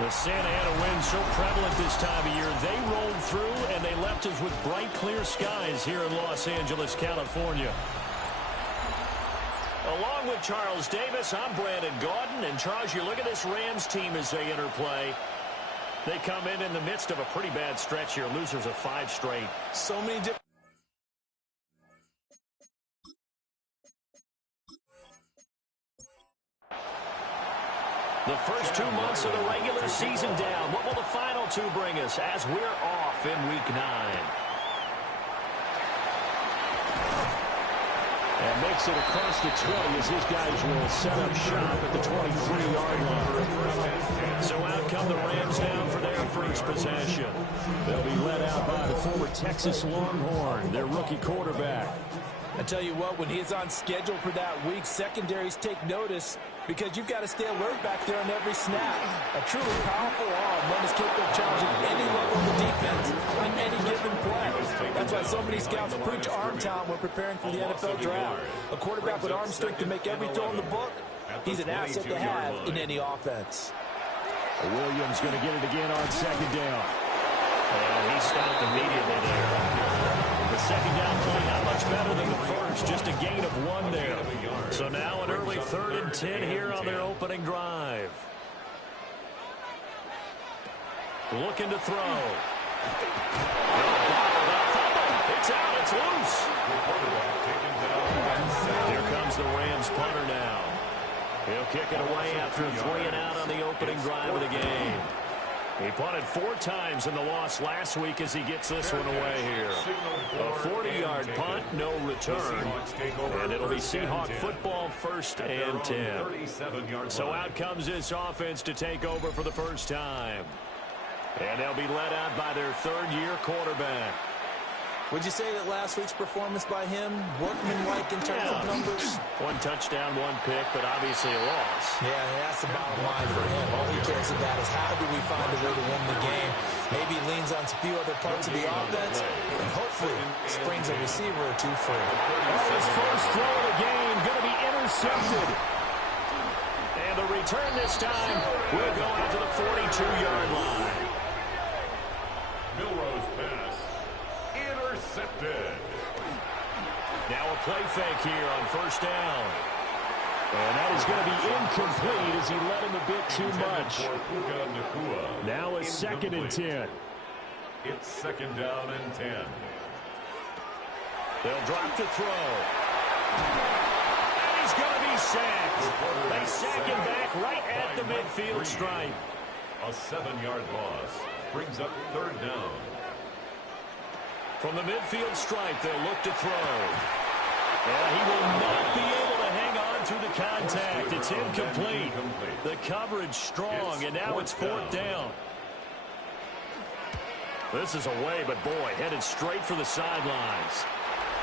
The Santa Ana wind so prevalent this time of year. They rolled through, and they left us with bright, clear skies here in Los Angeles, California. Along with Charles Davis, I'm Brandon Gaudin. And, Charles, you look at this Rams team as they interplay. They come in the midst of a pretty bad stretch here. Losers of 5 straight. So many different... The first 2 months of the regular season down. What will the final 2 bring us as we're off in Week 9? And makes it across the 20 as his guys will set up shop at the 23-yard line. So out come the Rams down for their first possession. They'll be led out by the former Texas Longhorn, their rookie quarterback. I tell you what, when he's on schedule for that week, secondaries take notice because you've got to stay alert back there on every snap. A truly powerful arm, one is capable of challenging any level of the defense on any given play. That's why so many scouts preach arm talent when preparing for the NFL draft. A quarterback with arm strength to make every throw in the book, he's an asset to have in any offense. Williams going to get it again on second down. And he stopped immediately there. The second down play not much better than the first, just a gain of 1 there. So now an early 3rd and 10 here on their opening drive. Looking to throw. It's out, it's loose. Here comes the Rams punter now. He'll kick it away after a 3-and-out on the opening drive of the game. He punted 4 times in the loss last week as he gets this one away here. A 40-yard punt, no return. And it'll be Seahawk football, 1st and 10. So out comes this offense to take over for the first time. And they'll be led out by their 3rd-year quarterback. Would you say that last week's performance by him, workmanlike in terms of numbers? 1 touchdown, 1 pick, but obviously a loss. Yeah, that's the bottom line for him. All he cares about is how do we find a way to win the game. Maybe leans on a few other parts of the offense, and hopefully springs a receiver or 2 free. His first throw of the game going to be intercepted. And the return this time will go out to the 42-yard line. Milrose pass. Intercepted. Now a play fake here on 1st down. And that is going to be incomplete as he led him a bit too much. Now a 2nd and 10. It's 2nd down and 10. They'll drop to throw. And he's going to be sacked. They sack him back right at the midfield stripe. A 7-yard loss brings up 3rd down. From the midfield stripe, they'll look to throw. And he will not be able to hang on through the contact. It's incomplete. The coverage strong, and now it's 4th down. This is away, but boy, headed straight for the sidelines.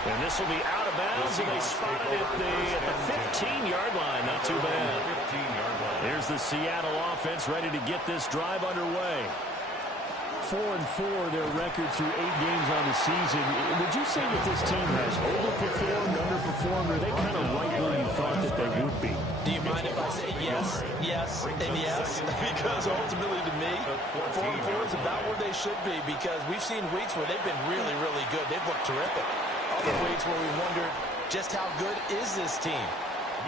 And this will be out of bounds, and they spot it at the 15-yard line. Not too bad. Here's the Seattle offense ready to get this drive underway. 4-4 their record through 8 games on the season. Would you say that this team has overperformed, underperformed, or are they kind of right where you thought that they would be? Do you mind if I say yes, yes, and yes? Because ultimately to me, 4-4 is about where they should be because we've seen weeks where they've been really, really good. They've looked terrific. Other weeks where we wondered just how good is this team?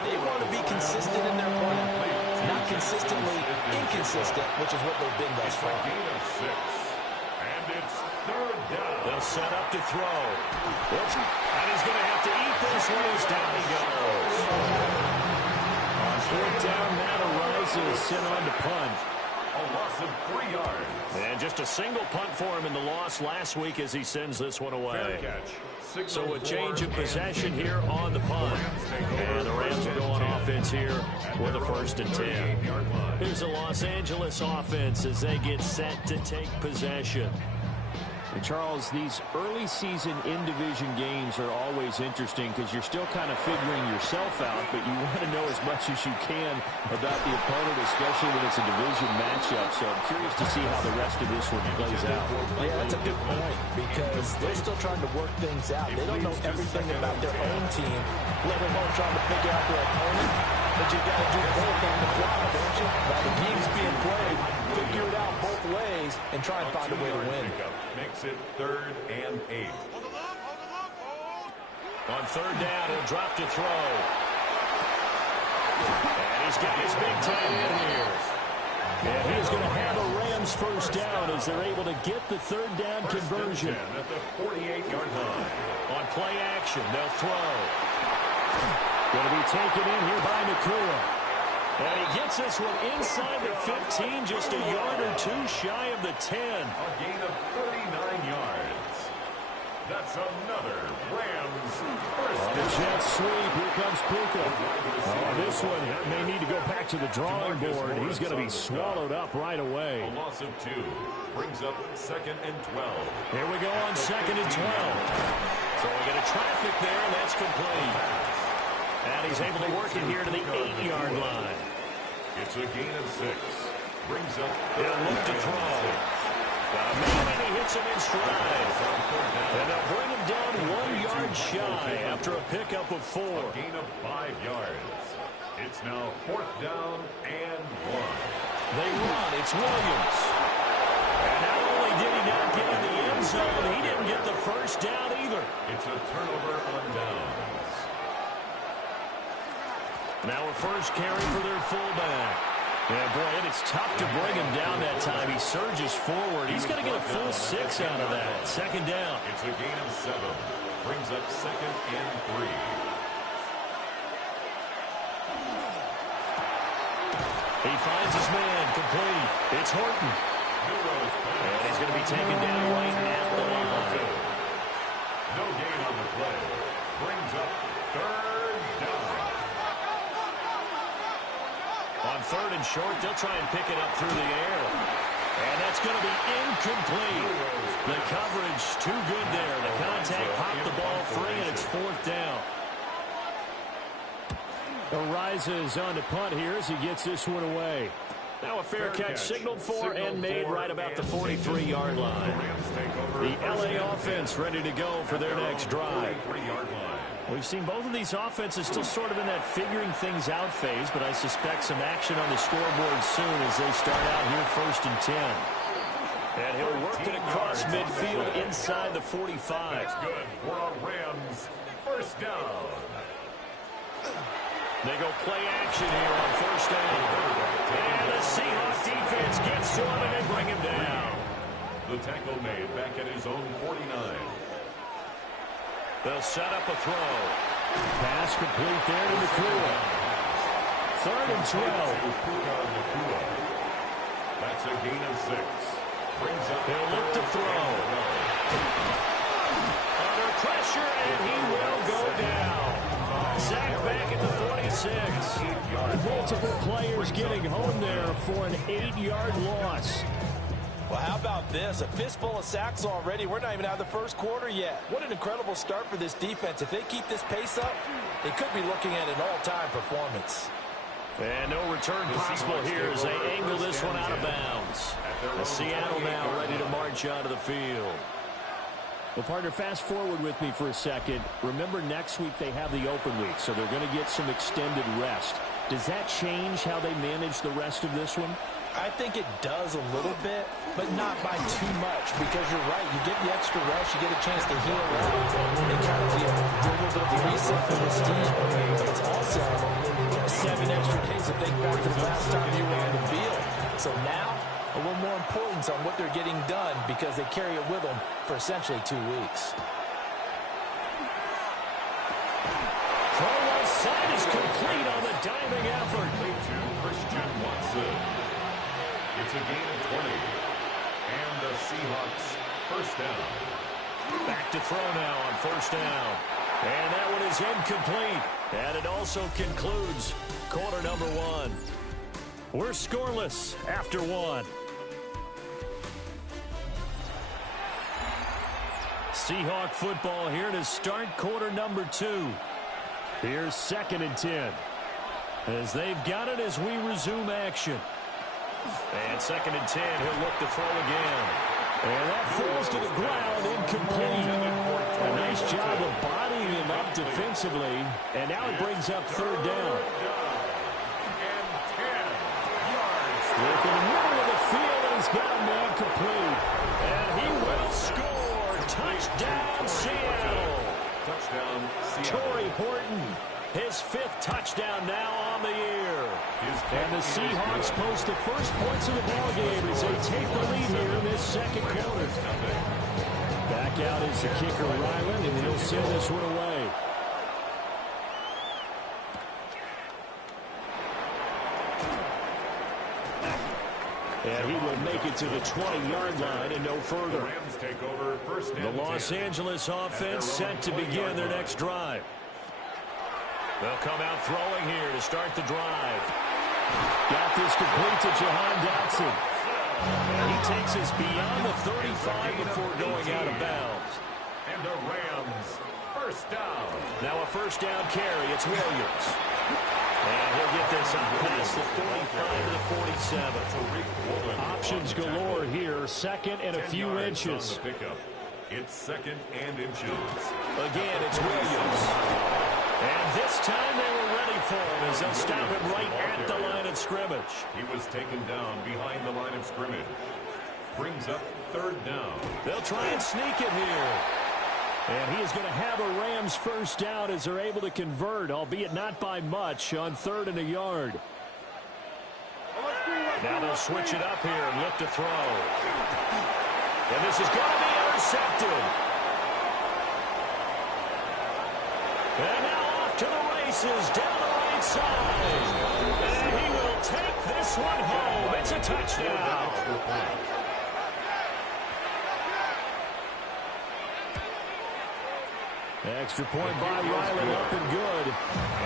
They want to be consistent in their play. Not consistently inconsistent, which is what they've been thus far. It's 3rd down. They'll set up to throw. Whoops. And he's going to have to eat this one as down he goes. On 4th down, Matt arises, sent on to punt. A loss of 3 yards. And just a single punt for him in the loss last week as he sends this one away. Fair catch. So a change of possession here on the punt. And the Rams will go on offense here with a 1st and 10. Here's the Los Angeles offense as they get set to take possession. And Charles, these early season in-division games are always interesting because you're still kind of figuring yourself out, but you want to know as much as you can about the opponent, especially when it's a division matchup. So I'm curious to see how the rest of this one plays out. Yeah, that's a good point because they're still trying to work things out. They don't know everything about their own team, let alone trying to figure out their opponent. But you got to do both on the fly, don't you? While the game's being played, figure figure it out both ways and try and find a way to win. Makes it 3rd and 8. On 3rd down, he'll drop to throw. And he's got his big tight end here. And he's going to have a Rams first down as they're able to get the 3rd down conversion. At the 48-yard line. On play action, they'll throw. Going to be taken in here by Nakua. And he gets this one inside the 15, just a yard or two shy of the 10. A gain of 39 yards. That's another Rams first On the jet sweep, here comes Puka. Oh, this one may need to go back to the drawing board. He's going to be swallowed up right away. A loss of 2 brings up 2nd and 12. Here we go on 2nd and 12. So we get a traffic there, and that's complete. And he's able to work it here to the 8-yard line. It's a gain of 6. Brings up He'll look to throw. And he hits him in stride. And they'll bring him down 1 yard shy after a pickup of 4. a gain of 5 yards. It's now 4th down and 1. They run. It's Williams. And not only did he not get in the end zone, he didn't get the first down either. It's a turnover on downs. Now a first carry for their fullback. Yeah, boy, and it's tough to bring him down that time. He surges forward. He's going to get a full 6 out of that. 2nd down. It's a gain of 7. Brings up 2nd and 3. He finds his man complete. It's Horton. And he's going to be taken down right at the line. No gain on the play. Brings up 3rd down. On 3rd and short, they'll try and pick it up through the air. And that's going to be incomplete. The coverage too good there. The contact popped the ball free, and it's 4th down. Arises on to punt here as he gets this one away. Now a fair catch signaled for and made right about the 43-yard line. The LA offense ready to go for their next drive. We've seen both of these offenses still sort of in that figuring things out phase, but I suspect some action on the scoreboard soon as they start out here 1st and 10. And he'll work it across midfield inside the 45. That's good for a Rams first down. They go play action here on 1st down. And the Seahawks defense gets to him and they bring him down. The tackle made back at his own 49. They'll set up a throw. Pass complete there to Nakua. 3rd and 12. That's a gain of 6. Brings up. He'll look to throw. Under pressure, and he will go down. Sacked back at the 46. Multiple players getting home there for an 8-yard loss. Well, how about this? A fistful of sacks already. We're not even out of the first quarter yet. What an incredible start for this defense. If they keep this pace up, they could be looking at an all-time performance. And no return possible here as they angle this one out of bounds. Seattle now ready to march onto the field. Well, partner, fast forward with me for a second. Remember, next week they have the open week, so they're going to get some extended rest. Does that change how they manage the rest of this one? I think it does a little bit, but not by too much, because you're right. You get the extra rest, you get a chance to heal up, and kind of do a little bit of a reset for this team. But it's also 7 extra days to think back to the last time you were on the field. So now, a little more importance on what they're getting done because they carry it with them for essentially 2 weeks. Throw outside is complete on the diving effort. To Christian Watson. It's a gain of 20. And the Seahawks first down. Back to throw now on 1st down. And that one is incomplete. And it also concludes quarter number 1. We're scoreless after 1. Seahawk football here to start quarter number 2. Here's 2nd and 10. As they've got it as we resume action. And 2nd and 10, he'll look to throw again. And that falls to the ground, incomplete. A nice job of bodying him up defensively. And now it brings up 3rd down. And 10 yards. Look in the middle of the field, and fifth touchdown now on the year. And the Seahawks post the first points of the ballgame as they take the lead here in this second quarter. Back out is the kicker, Ryland, and he'll send this one away. And he will make it to the 20-yard line and no further. The Los Angeles offense set to begin their next drive. They'll come out throwing here to start the drive. Got this complete to Jahan Dotson. And he takes us beyond the 35 before going out of bounds. And the Rams first down. Now a first down carry. It's Williams. And he'll get this out past the 45 to the 47. Options galore here. Second and a few inches. It's second and inches. Again, it's Williams. And this time they were ready for him as they'll stop him right at the line of scrimmage. He was taken down behind the line of scrimmage. Brings up third down. They'll try and sneak it here. And he is going to have a Rams first down as they're able to convert, albeit not by much, on 3rd and a yard. Now they'll switch it up here and look to throw. And this is going to be intercepted. And now off to the races down the right side. And he will take this one home. It's a touchdown. Extra point by Ryland, up and good.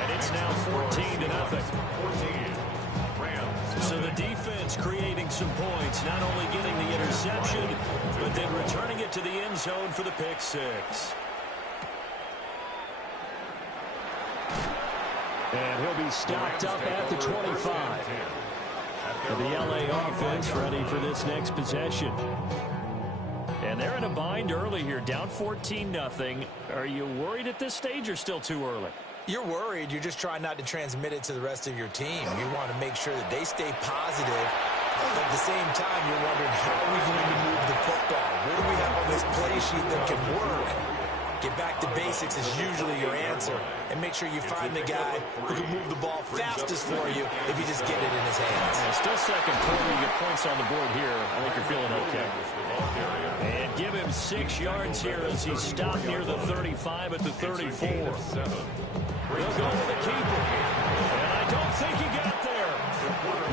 And it's now 14-0. So the defense creating some points, not only getting the interception, but then returning it to the end zone for the pick six. And he'll be stopped up at the 25. And the LA offense ready for this next possession. And they're in a bind early here, down 14-0. Are you worried at this stage or still too early? You're worried. You're just trying not to transmit it to the rest of your team. You want to make sure that they stay positive. But at the same time, you're wondering, how are we going to move the football? What do we have on this play sheet that can work? Get back to basics is usually your answer. And make sure you find the guy who can move the ball fastest for you if you just get it in his hands. Yeah, still second quarter. You get points on the board here. I think you're feeling okay. And give him 6 yards here as he's stopped near the 35 at the 34. They'll go with the keeper. And I don't think he got there.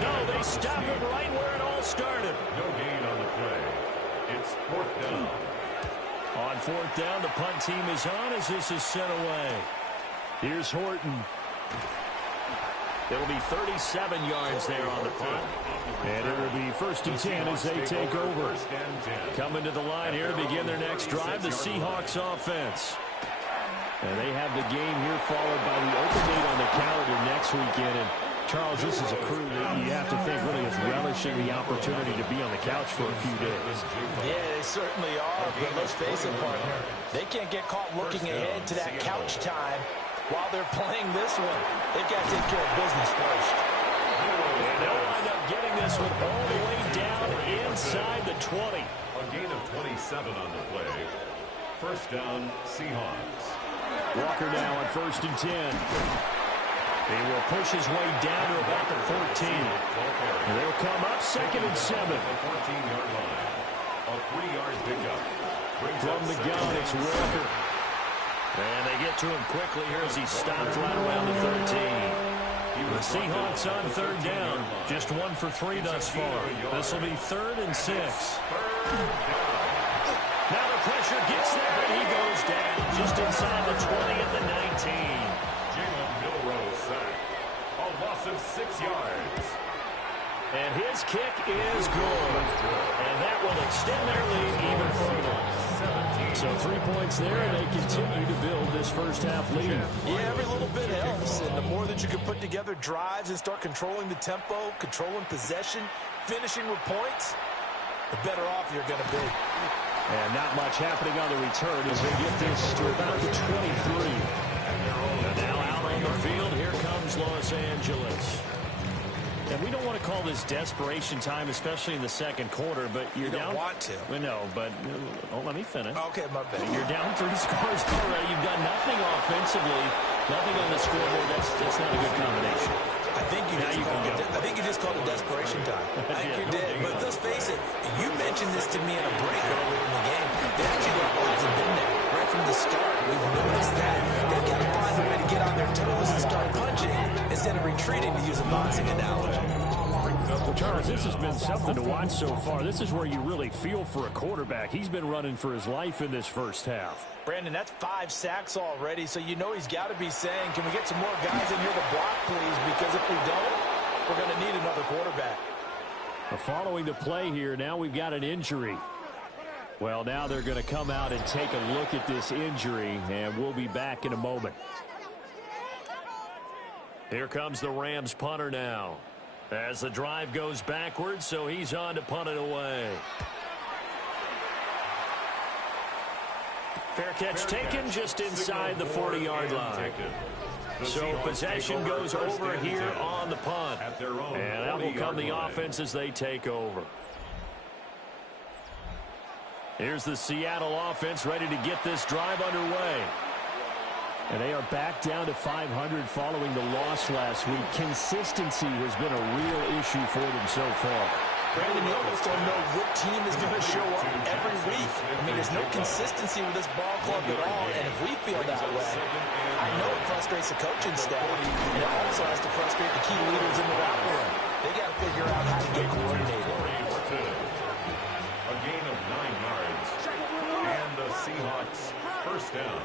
No, they stop him right where it all started. No gain on the play. It's 4th down. On 4th down, the punt team is on as this is sent away. Here's Horton. It'll be 37 yards there on the punt. And it will be 1st and 10 as they take over. Coming to the line here to begin their next drive, the Seahawks offense. And they have the game here followed by the open date on the calendar next weekend. And Charles, this is a crew that you have to think really is relishing the opportunity to be on the couch for a few days. Yeah, they certainly are. But let's face it, partner, they can't get caught looking ahead to that couch time while they're playing this one. They've got to take care of business first. And they'll wind up getting this one all the way down inside the 20. A gain of 27 on the play. First down, Seahawks. Walker now on 1st and 10. He will push his way down to about the 14. And they'll come up 2nd and 7. 14-yard line. A 3-yard pickup. From the gun, it's Walker. And they get to him quickly here as he stopped right around the 13. The Seahawks on 3rd down. Just 1 for 3 thus far. This will be 3rd and 6. Now the pressure gets there, and he goes down just inside the 20 at the 19. Jalen Milroe sack. A loss of 6 yards. And his kick is good. And that will extend their lead even further. So 3 points there, and they continue to build this first half lead. Yeah, every little bit helps. And the more that you can put together drives and start controlling the tempo, controlling possession, finishing with points, the better off you're going to be. And not much happening on the return as they get this to about the 23. And now out on the field, here comes Los Angeles. And we don't want to call this desperation time, especially in the second quarter, but you're down. You don't want to. Well, no, but let me finish. Okay, my bad. You're down 3 scores already. You've done nothing offensively. Nothing on the scoreboard. That's not a good combination. I think you just called it desperation time. I think you did. But let's face it, you mentioned this to me in a break earlier in the game. The energy level hasn't been there right from the start. We've noticed that. They've got to find a way to get on their toes and start punching instead of retreating, to use a boxing analogy. Well, Charles, this has been something to watch so far. This is where you really feel for a quarterback. He's been running for his life in this first half. Brandon, that's 5 sacks already, so you know he's got to be saying, can we get some more guys in here to block, please? Because if we don't, we're going to need another quarterback. Following the play here, now we've got an injury. Well, now they're going to come out and take a look at this injury, and we'll be back in a moment. Here comes the Rams punter now. As the drive goes backwards, so he's on to punt it away. Fair catch taken just inside the 40-yard line. So possession goes over here on the punt. And that will come the offense as they take over. Here's the Seattle offense ready to get this drive underway. And they are back down to 500 following the loss last week. Consistency has been a real issue for them so far. Brandon, you almost don't know what team is going to show up every week. I mean, there's no consistency with this ball club at all, and if we feel that way, I know it frustrates the coaching staff, and it also has to frustrate the key leaders in the locker room. They got to figure out how to get coordinated. A gain of 9 yards, and the Seahawks first down.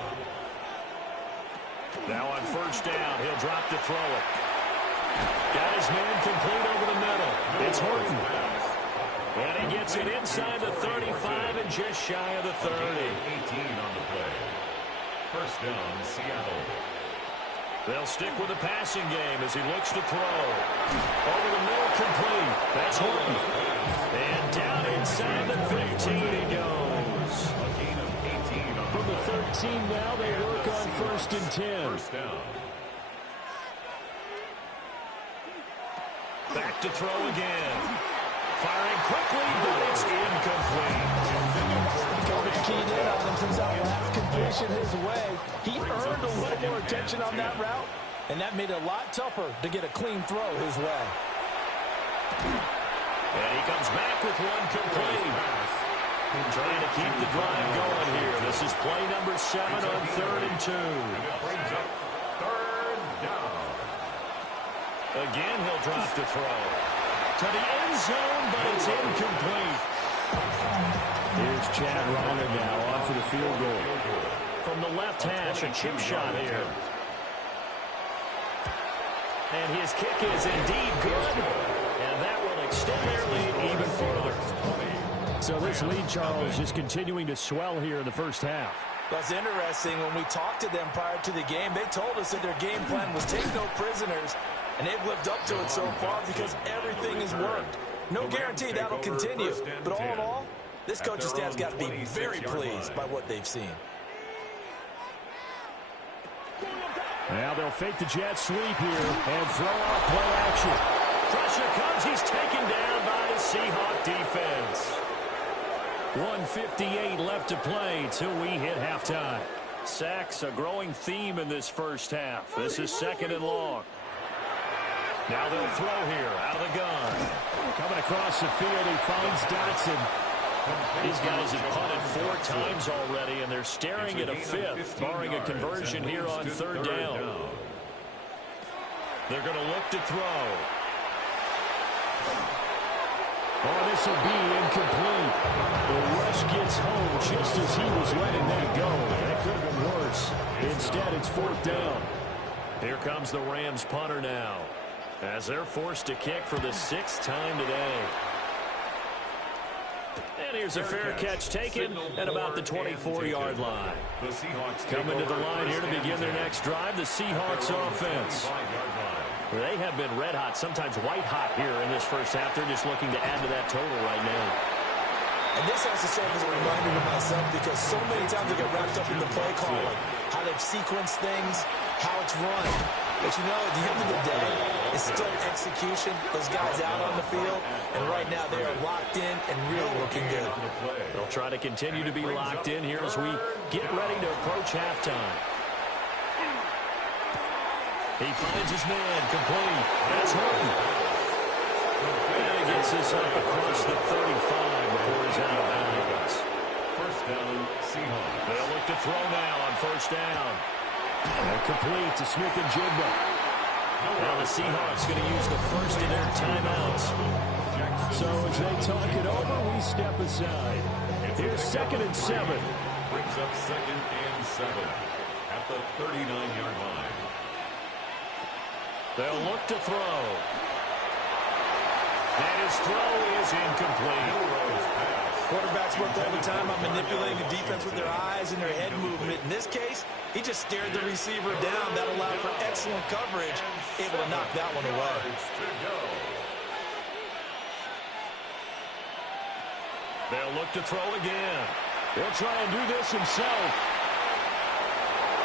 Now on first down, he'll drop to throw it. Got his man complete over the middle. It's Horton. And he gets it inside the 35 and just shy of the 30. 18 on the play. First down, Seattle. They'll stick with the passing game as he looks to throw. Over the middle, complete. That's Horton. And down inside the 15 he goes. A gain of 18 on From the 13 now, they work on first and 10. first down. Back to throw again. Firing quickly, but it's incomplete. Coach keyed in on him since that last completion his way. He earned a little more attention on that route, and that made it a lot tougher to get a clean throw his way. And he comes back with one complete. Trying to keep the drive going here. This is play number 7 on 3rd and 2. Brings up third down. Again, he'll drop to throw. To the end zone, but it's incomplete. Here's Chad Ryland now on for the field goal. From the left hash, a chip shot here. And his kick is indeed good. And that will extend their lead even further. So this lead, Charles, just continuing to swell here in the first half. That's interesting. When we talked to them prior to the game, they told us that their game plan was take no prisoners, and they've lived up to it so far because everything has worked. No guarantee that'll continue, but all in all, this coaching staff's got to be very pleased by what they've seen. Now they'll fake the jet sweep here and throw out play action. Pressure comes. He's taken down by the Seahawk defense. 1:58 left to play till we hit halftime. Sacks, a growing theme in this first half. This is 2nd and long. Now they'll throw here out of the gun. Coming across the field, he finds Dotson. These guys have punted 4 times already, and they're staring at a 5th, barring a conversion here on 3rd down. They're going to look to throw. Oh, this will be incomplete. The rush gets home just as he was letting that go. That could have been worse. Instead, it's 4th down. Here comes the Rams punter now, as they're forced to kick for the 6th time today. And here's a fair catch taken at about the 24-yard line. Coming to the line here to begin their next drive, the Seahawks offense. They have been red hot, sometimes white hot here in this first half. They're just looking to add to that total right now. And this has to serve as a reminder to myself because so many times I get wrapped up in the play calling, how they've sequenced things, how it's run. But you know, at the end of the day, it's still execution. Those guys out on the field, and right now they are locked in and really looking good. They'll try to continue to be locked in here as we get ready to approach halftime. He finds his man, complete. That's Horton. And he gets this up across the 35 before he's out of bounds. First down, Seahawks. They'll look to throw now on first down. And complete to Smith and Jigba. Now the Seahawks going to use the first of their timeouts. So as they talk it over, we step aside. Here's 2nd and 7. Brings up 2nd and 7 at the 39-yard line. They'll look to throw. And his throw is incomplete. Quarterbacks work all the time on manipulating the defense with their eyes and their head movement. In this case, he just stared the receiver down. That allowed for excellent coverage, able to knock that one away. They'll look to throw again. He'll try and do this himself.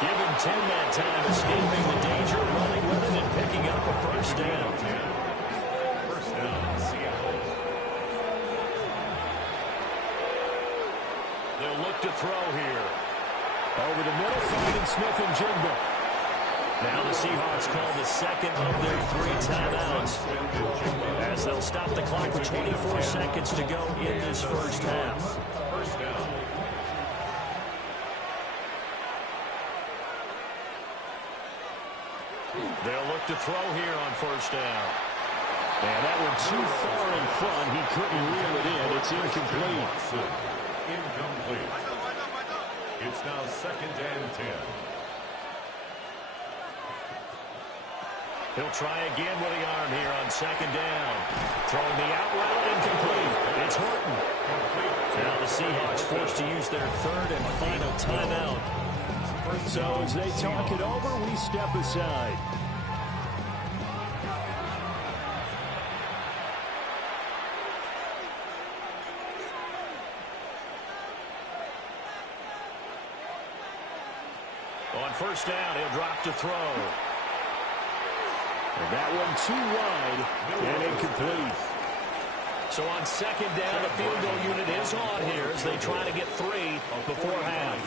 Give him 10 that time, escaping the danger, running with it, and picking up a first down. First down, Seattle. They'll look to throw here. Over the middle, finding Smith and Jigba. Now the Seahawks call the second of their 3 timeouts, as they'll stop the clock with 24 seconds to go in this first half. First down. They'll look to throw here on first down. And that one too far in front. He couldn't reel it in. It's incomplete. Incomplete. It's now 2nd and 10. He'll try again with the arm here on second down. Throwing the out route, incomplete. It's Horton. Now the Seahawks forced to use their 3rd and final timeout. So as they talk it over, we step aside. On first down, he'll drop to throw. And that one too wide and incomplete. So on second down, the field goal unit is on here as they try to get 3 before half.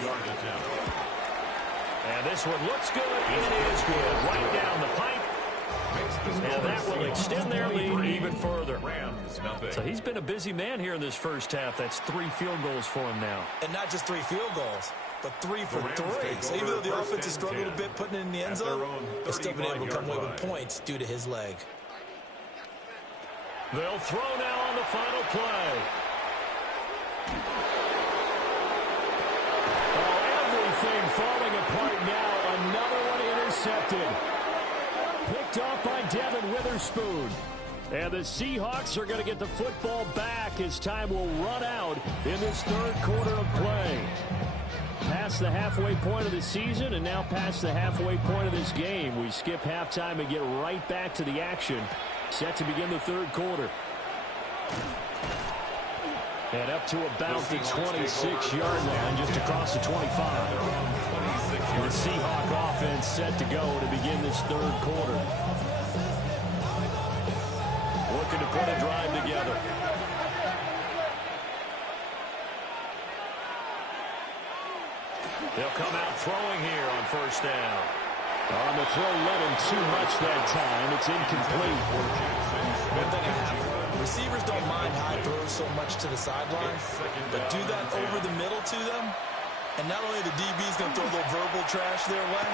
And this one looks good. It is good. Right down the pipe. And that will extend their lead even further. So he's been a busy man here in this first half. That's 3 field goals for him now. And not just 3 field goals, but 3 for 3. So even though the offense has struggled a bit putting it in the end zone, they've still been able to come away with points due to his leg. They'll throw now on the final play. Oh, everything falling apart now. Another one intercepted. Picked off by Devin Witherspoon. And the Seahawks are going to get the football back as time will run out in this 3rd quarter of play. Past the halfway point of the season and now past the halfway point of this game. We skip halftime and get right back to the action. Set to begin the 3rd quarter. And up to about the 26-yard line, just across the 25. The Seahawk offense set to go to begin this 3rd quarter. Looking to put a drive together. They'll come out throwing here on first down. On the throw, let him too much that time. It's incomplete. One thing I have, receivers don't mind high throws so much to the sideline, but do that over the middle to them, and not only the DB's going to throw a little verbal trash their way,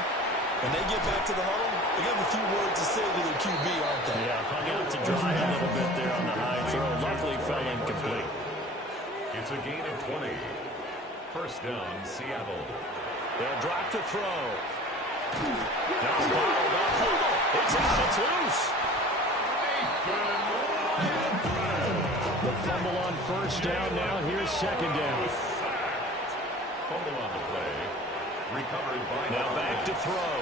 when they get back to the huddle, they got a few words to say to their QB, aren't they? Yeah, hung out to dry a little bit there on the high throw. Luckily fell incomplete. It's a gain of 20. First down, Seattle. They'll drop to throw. Now bottled up. It's out. It's loose. The fumble on first down. Now here's second down. Fumble on the play. Recovered by... Now back to throw.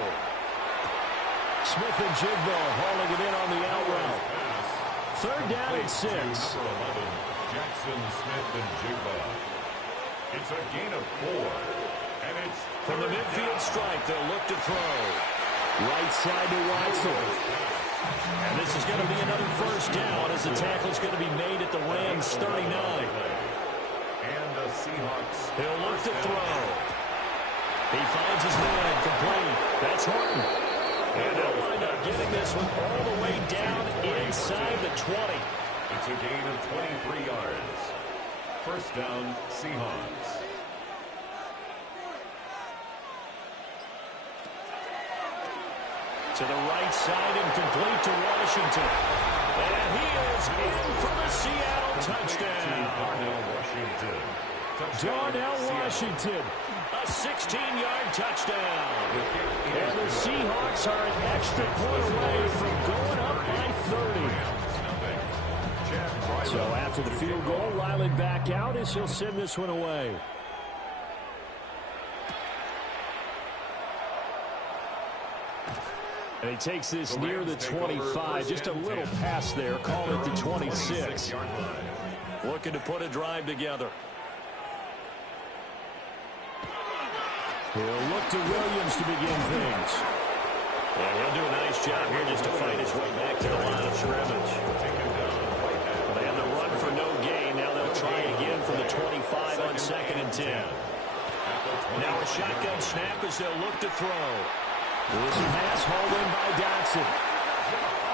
Smith and Jigba hauling it in on the out route. 3rd down and 6. Number 11, Jackson, Smith, and Jigba. It's a gain of 4. And it's from the midfield strike. They'll look to throw. Right side to Watson. And this is going to be another first down as the tackle's going to be made at the Rams 39. And the Seahawks. He'll look to throw. He finds his man complete. That's Horton. And they'll wind up getting this one all the way down inside the 20. It's a gain of 23 yards. First down, Seahawks. To the right side and complete to Washington. And he is in for the Seattle touchdown. Darnell Washington. A 16-yard touchdown. And the Seahawks are an extra point away from going up by 30. So after the field goal, Riley back out as he'll send this one away. And he takes this near the 25, just a little pass there, call it the 26. Looking to put a drive together. He'll look to Williams to begin things. Yeah, he'll do a nice job here just to fight his way back to the line of scrimmage. They had the run for no gain. Now they'll try again from the 25 on 2nd and 10. Now a shotgun snap as they'll look to throw. There's a pass hauled in by Dotson.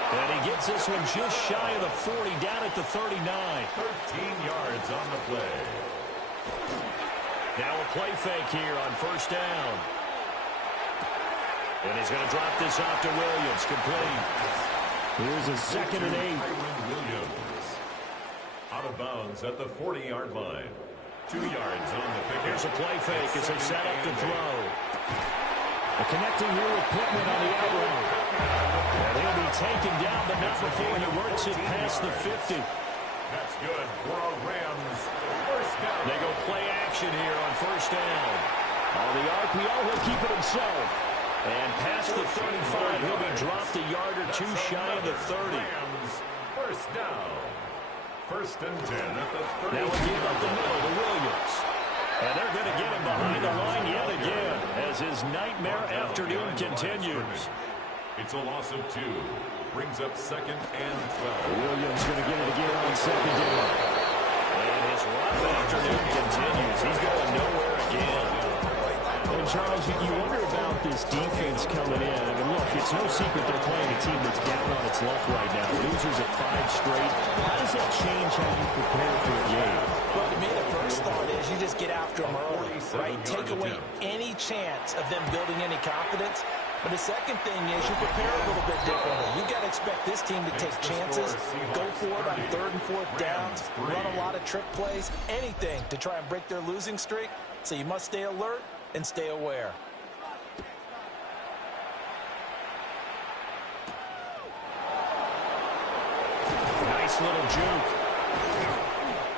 And he gets this one just shy of the 40, down at the 39. 13 yards on the play. Now a play fake here on first down. And he's going to drop this off to Williams, complete. Here's a 2nd and 8. Williams out of bounds at the 40-yard line. 2 yards on the pick. Here's a play fake as they set up to throw. Connecting here with Pittman on the out route. And he'll be taken down, but not before he works it past the 50. That's good for a Rams first down. They go play action here on first down. On the RPO, he'll keep it himself. And past the 35, he'll be dropped a yard or two shy of the 30. Rams first down. First and 10 at the 30. Now again up the middle to Williams. And they're going to get him behind the line yet again as his nightmare afternoon continues. It's a loss of 2. Brings up 2nd and 12. Williams going to get it again on 2nd down. And his rough afternoon continues. He's going nowhere again. And Charles, you wonder about this defense coming in. I mean, look, it's no secret they're playing a team that's down on its luck right now. Losers of 5 straight. How does that change how you prepare for a game? Well, to me, the first thought is you just get after them early, right? Take away any chance of them building any confidence. But the second thing is you prepare a little bit differently. You've got to expect this team to take chances, go for it on 3rd and 4th downs, run a lot of trick plays, anything to try and break their losing streak. So you must stay alert and stay aware. Nice little juke.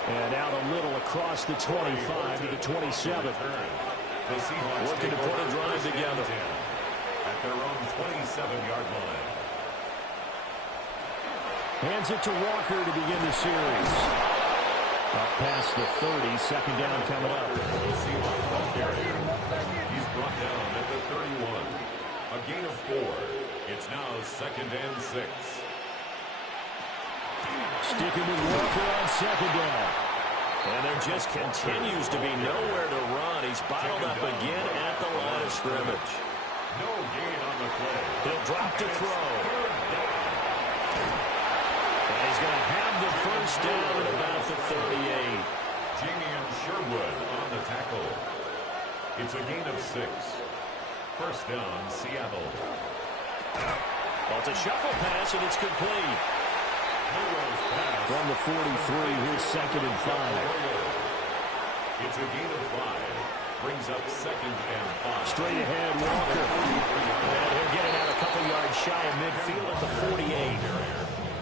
And out a little across the 25 to the 27. Looking to put a drive together. At their own 27-yard line. Hands it to Walker to begin the series. Up past the 30, 2nd down coming up. He's brought down at the 31. A gain of 4. It's now 2nd and 6. Sticking with Walker on 2nd down. And there just continues to be nowhere to run. He's bottled up again at the line of scrimmage. No gain on the play. He'll drop to throw. And he's going to have the first down at about the 38. Jamie Sherwood on the tackle. It's a gain of 6. First down, Seattle. Well, it's a shuffle pass, and it's complete. From the 43, here's 2nd and 5. It's a gain of 5. Brings up 2nd and 5. Straight ahead, Walker. And he'll get it out a couple yards shy of midfield at the 48.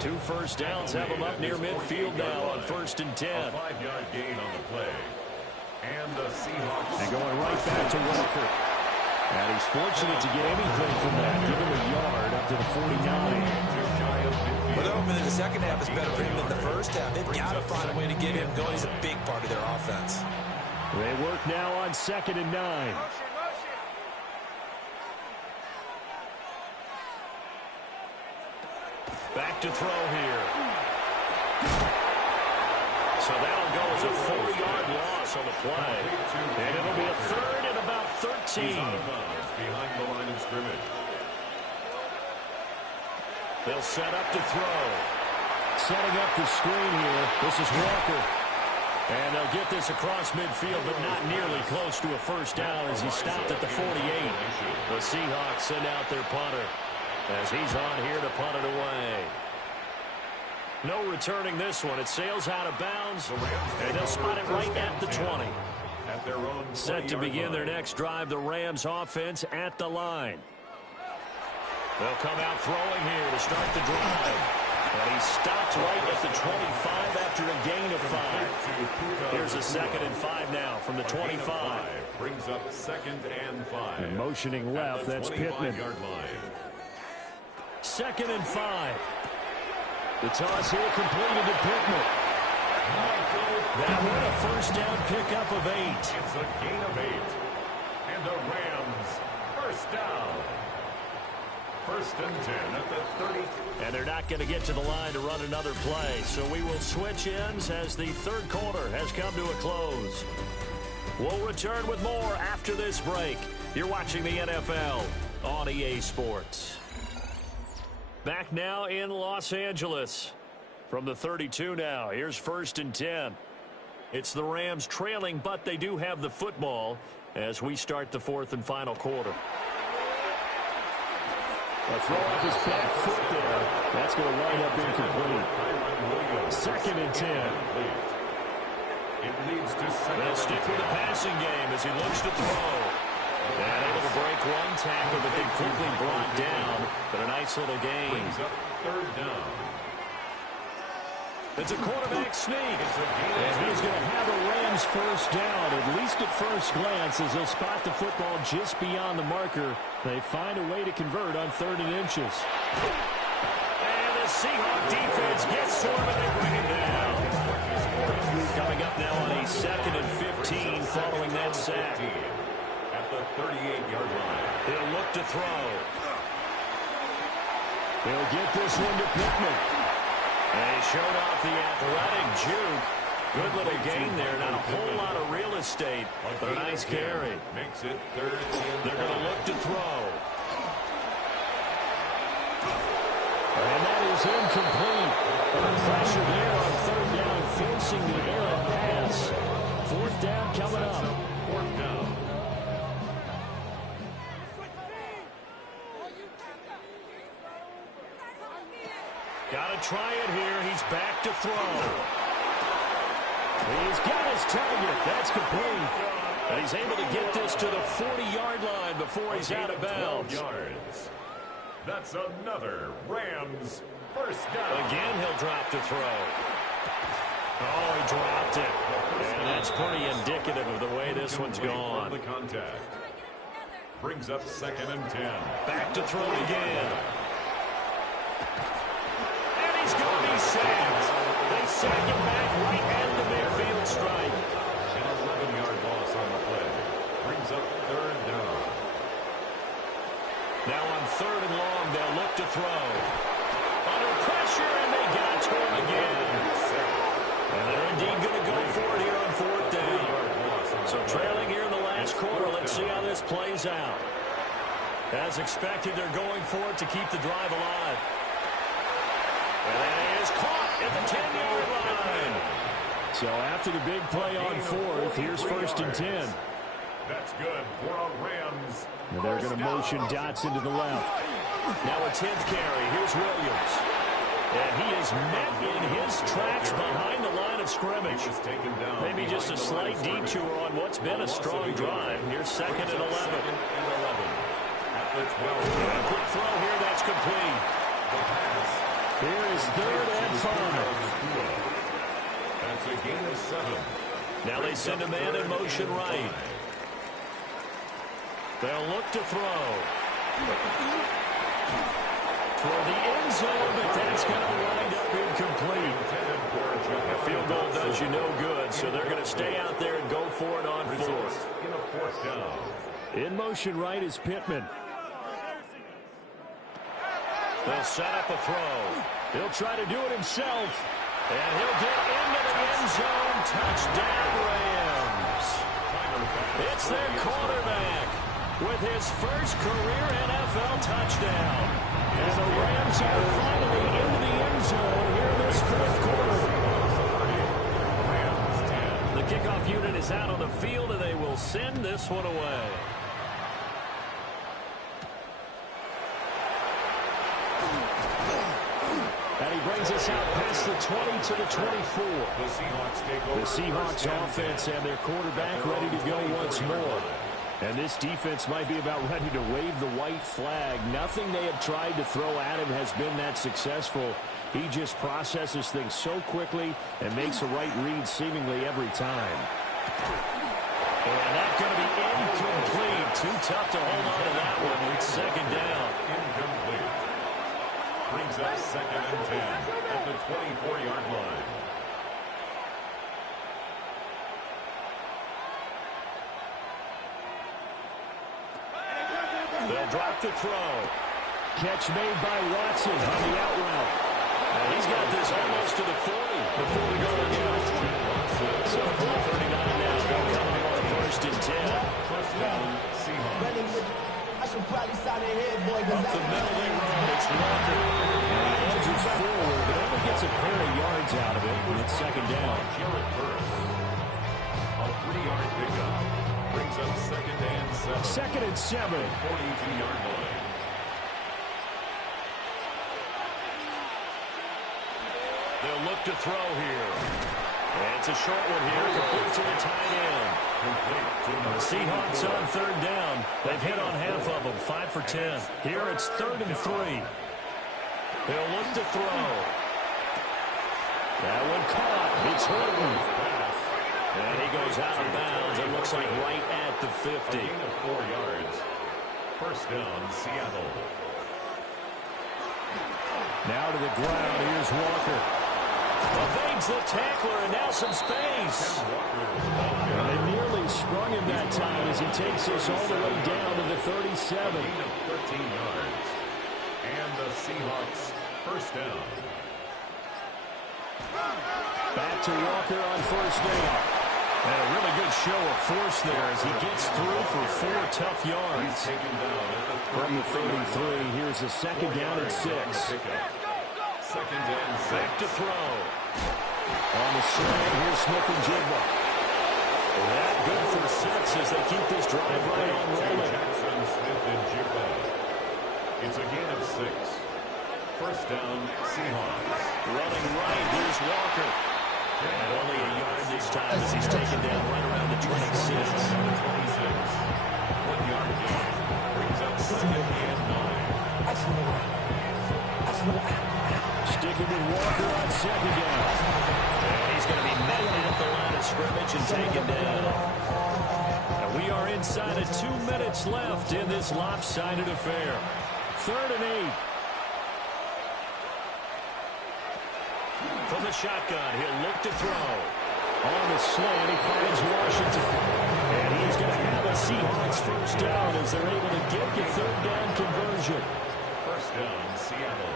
2 first downs have him up near midfield now on 1st and 10. A 5-yard gain on the play. And the Seahawks. And going right back to Walker. And he's fortunate to get anything from that. Give him a yard up to the 49. Well, they're hoping that the second half is better for him than the first half. They've got to find a way to get him going. He's a big part of their offense. They work now on 2nd and 9. Back to throw here. So that'll go as a 4-yard loss on the play. And it'll be a 3rd and about 13. Behind the line of scrimmage. They'll set up to throw. Setting up the screen here. This is Walker. And they'll get this across midfield, but not nearly close to a first down as he stopped at the 48. The Seahawks send out their punter as he's on here to punt it away. No returning this one. It sails out of bounds, and they'll spot it right at the 20. Set to begin their next drive, the Rams offense at the line. They'll come out throwing here to start the drive. And he stopped right at the 25 after a gain of 5. Here's a 2nd and 5 now from the 25. Brings up 2nd and 5. And motioning left, that's Pittman. 2nd and 5. The toss here completed to Pittman. That one a first down pickup of 8. It's a gain of 8. And the Rams first down. 1st and 10 at the 30. And they're not going to get to the line to run another play. So we will switch ends as the third quarter has come to a close. We'll return with more after this break. You're watching the NFL on EA Sports. Back now in Los Angeles. From the 32 now, here's 1st and 10. It's the Rams trailing, but they do have the football as we start the 4th and final quarter. A throw off his back foot there. That's going to wind up incomplete. 2nd and 10. It leads to They'll stick with the passing game as he looks to throw. And able to break one tackle, but then quickly brought down. But a nice little gain. Brings up 3rd down. It's a quarterback sneak. And he's going to have a Rams first down, at least at first glance, as they'll spot the football just beyond the marker. They find a way to convert on 3rd and inches. And the Seahawk defense gets to him, and they bring it down. Coming up now on a 2nd and 15 following that sack. At the 38-yard line. He'll look to throw. They'll get this one to Pittman. And he showed off the athletic juke. Good little gain there. Not a whole lot of real estate, but a nice carry. Makes it 3rd and They're going to look to throw. And that is incomplete. Pressure there on 3rd down, forcing the errant pass. 4th down coming up. 4th down. Got to try it here. He's back to throw. He's got his target. That's complete. And he's able to get this to the 40-yard line before he's out of bounds. Yards. That's another Rams first down. Again, he'll drop to throw. Oh, he dropped it. And that's pretty indicative of the way this one's gone. The contact. Brings up 2nd and 10. Back to throw again. And he's going to be sacked. They sack him back right at the midfield stripe. An 11-yard loss on the play. Brings up 3rd down. Now on 3rd and long, they'll look to throw. Under pressure, and they got to him again. And they're indeed going to go for it here on 4th down. So trailing here in the last quarter. Let's see how this plays out. As expected, they're going for it to keep the drive alive. And that is caught at the 10-yard line. So after the big play on 4th, here's 1st and 10. That's good for a Rams. And they're going to motion Dotson to the left. Now a 10th carry. Here's Williams. And he is met in his tracks behind the line of scrimmage. Maybe just a slight detour on what's been a strong drive. Here's 2nd and 11. At the 12. A quick throw here. That's complete. Here is 3rd and 5. That's a gain of 7. Now they send a man in motion right. They'll look to throw. For the end zone, but that's going to wind up incomplete. A field goal does you no good, so they're going to stay out there and go for it on 4th. In a 4th down. In motion right is Pittman. They'll set up a throw. He'll try to do it himself. And he'll get into the end zone. Touchdown, Rams. It's their quarterback. with his first career NFL touchdown. And the Rams are finally into the end zone here in this fourth quarter. The kickoff unit is out on the field, and they will send this one away. And he brings us out past the 20 to the 24. The Seahawks offense and their quarterback ready to go once more. And this defense might be about ready to wave the white flag. Nothing they have tried to throw at him has been that successful. He just processes things so quickly and makes the right read seemingly every time. And that's going to be incomplete. Too tough to hold on to that one. It's second down. Incomplete. Brings up second and 10 at the 24-yard line. They'll drop the throw. Catch made by Watson on the out route. And he's got this almost to the 40 before we go again. So from the 39 now, they'll come up on first and 10. First down, Seahawks. Up the middle they run. It's Walker. And he edges forward, but only gets a pair of yards out of it when it's second down. Jared Burris. A 3-yard pickup. Brings up second and 7. Second and 7. 42-yard line. They'll look to throw here. And it's a short one here, complete to the tight end. The Seahawks on third down. They've hit on half of them, 5 for 10. Here it's third and 3. They'll look to throw. That one caught. It's Horton. And he goes out of bounds. It looks like right at the 50. A gain of 4 yards. First down, Seattle. Now to the ground. Here's Walker. Evades the tackler, and now some space. Well, they nearly sprung him that time as he takes this all the way down to the 37. A gain of 13 yards. And the Seahawks first down. Back to Walker on first down. And a really good show of force there as he gets through for 4 tough yards. He's taken down at the From the 33, here's a second down and 6. Second and 6. Back to throw. On the slant, here's Smith-Njigba. That good for 6 as they keep this drive right on rolling. Jackson, Smith-Njigba. It's a gain of 6. First down, Seahawks. Running right, here's Walker. And only a yard this time as he's taken down right around the 26. 1 yard gain. Brings up second and 9. Sticking with Walker on second down. And he's going to be met at the line of scrimmage and taken down. And we are inside of 2 minutes left in this lopsided affair. Third and 8. From the shotgun, he'll look to throw. On the slant, he finds Washington. And he's going to have a Seahawks first down as they're able to get the third down conversion. First down, Seattle.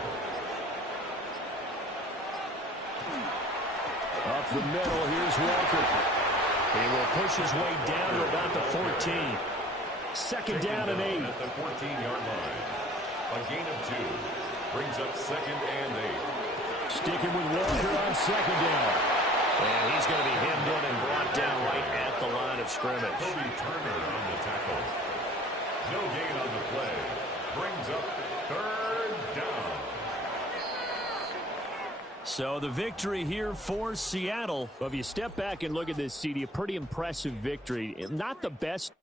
Up the middle, here's Walker. He will push his way down to about the 14. Second down and 8. At the 14-yard line. A gain of 2. Brings up second and 8. Sticking with Walker on second down. And he's going to be hemmed in and brought down right at the line of scrimmage. Toby Turner on the tackle. No gain on the play. Brings up third down. So the victory here for Seattle. Well, if you step back and look at this, CD, a pretty impressive victory. Not the best